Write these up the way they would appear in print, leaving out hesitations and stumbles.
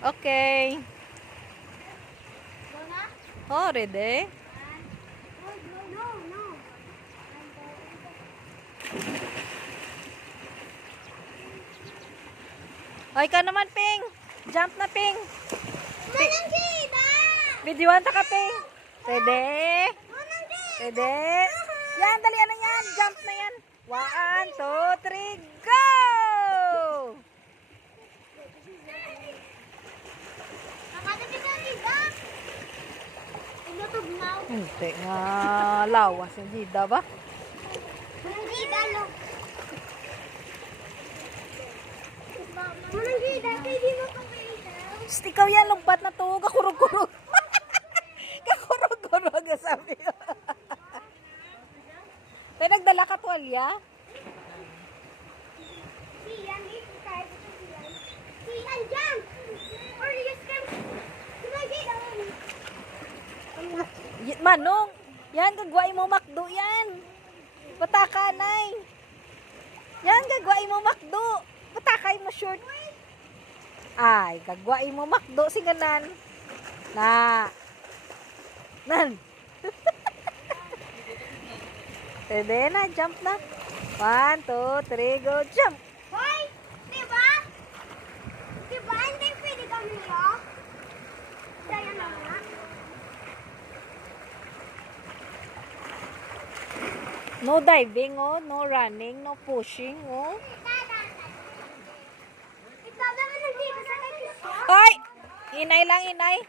Okay. Go na? Oh, ready? No, no. O, ikaw naman, Ping. Jump na, Ping. Manang kita! Videoan ta ka, Ping. Ready? Manang kita! Ready? Yan, dali na yan. Jump na yan. 1, 2, 3, go! Nakatabi ka kita! Inutog na. Hindi nga. Lawas yung Gida ba? Manang kita, look. Manang kita, pwede mo kumita. Psst, ikaw yan. Lumpat na to. Kakurog-kurog. Kakurog-kurog. Sabi ko. Tayo nagdala ka tuwalya? Siyan, dito tayo sa siyan. Siyan, dyan! Or just come. Kumagita mo. Manong, yan, gagawin mo makdo yan. Patakanay. Yan, gagawin mo makdo. Patakay mo short. Ay, gagawin mo makdo. Singanan. Na. Nan. Pwede na, jump na. 1, 2, 3, go, jump. Hoy! Diba? Diba? Hindi pwede kami yun? Daya na nga. No diving, oh. No running, no pushing, oh. Ikaw naman nandito sa kanya. Hoy! Inay lang, inay.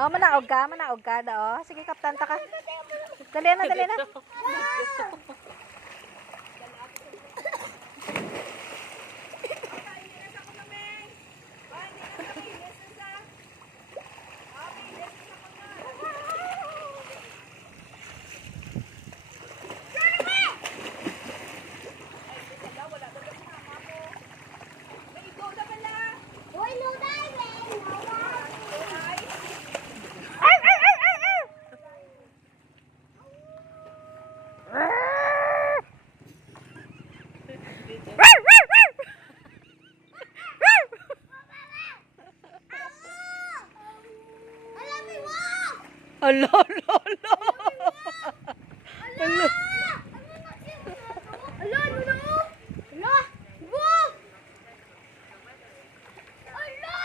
Oh, manaog ka da, oh. Sige, kaptan ta ka. Dali na, dali na. Hoy, no diving! No diving! Ay, ay, ay, ay, ay! Rar, rar, rar! Alam mo! Alo, alo, alo. Alo. Ala, ano na? Ala! Wow! Ala!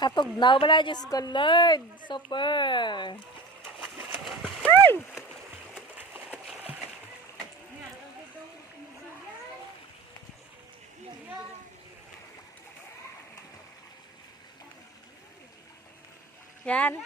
Katugnaw wala, Diyos ko, Lord. Super. Ay! Yan.